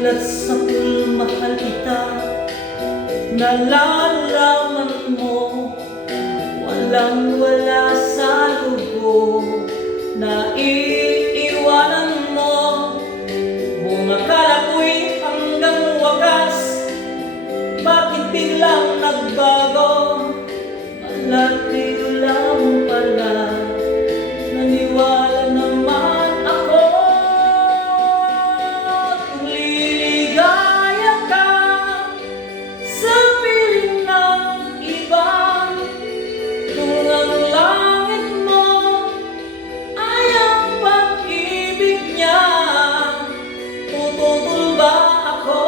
Simulat sa mahal kita, nalalaman mo, walang wala sa loob na iiwanan mo. Kung akala ko'y hanggang wakas, bakit biglang nagbago? Malatiyo lang pala, naniwala naman ako. Kung liligaya ka sa piling ng iba, kung ang langit mo ay ang pag-ibig niya, tututol ba ako?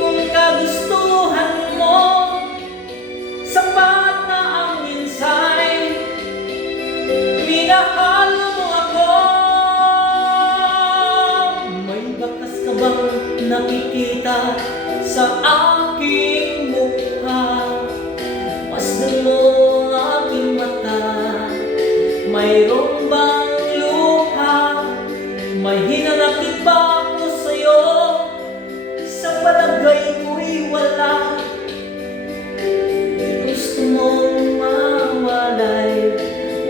Kung kagustuhan mo, sapat na ang minsay, minahal mo ako. May bakas ka bang nakikita sa aking mukha? Masdan mo ang aking mata, mayroon bang luha? May hinanakit ba ako sa'yo? Sa palagay ko'y wala. Gusto mong mawalay,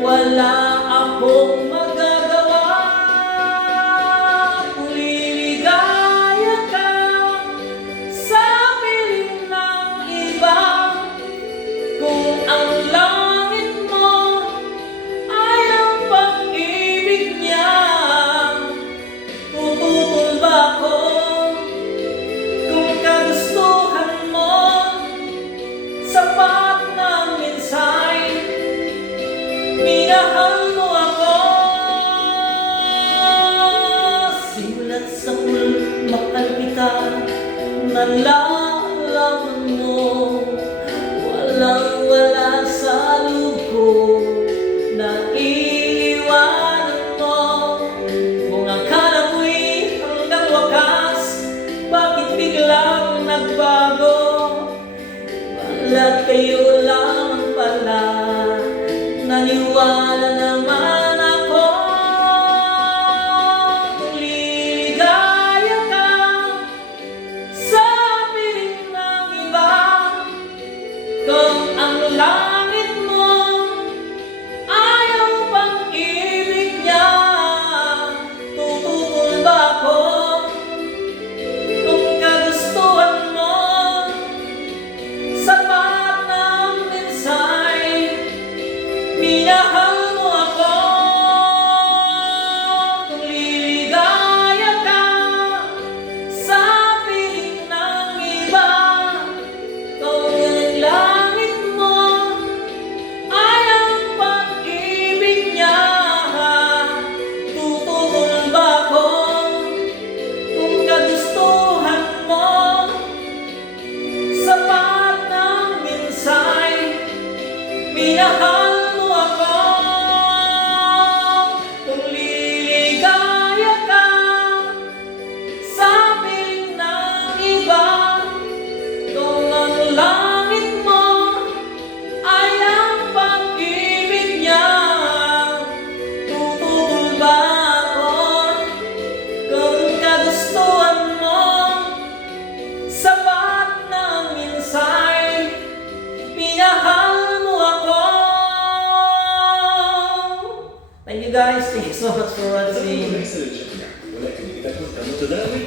wala akong magagawa. Kung liligaya ka sa piling ng iba, kung ang langit mo ay ang pag-ibig niya, tututol ba ako? Kung kagustuhan mo, sapat ng minsay, minahal mo ako. Simulat sa mahal kita, nalalaman mo, walang wala sa loob ko na iiwanan mo. Kung akala mo'y hanggang wakas, bakit biglang nagbago? Balat kayo lang pala, naniwala naman ako. Kung liligaya ka sa piling ng iba, kung ang langit mo ay ang pag-ibig niya, tututol ba ako? Kung kagustuhan mo, sapat ng minsay, minahal mo ako. Kung liligaya ka sa piling ng iba, kung ang langit mo ay ang pag-ibig niya, tututol ba ako? Kung kagustuhan mo, sapat ng minsay, minahal mo ako. Kung liligaya ka sa piling ng iba, kung ang langit mo ay ang pag-ibig niya, tututol ba ako? Kung kagustuhan mo, sapat ng minsay, minahal mo ako. Thank you guys. Thank you so much for watching. ولكن إذا كنت متداول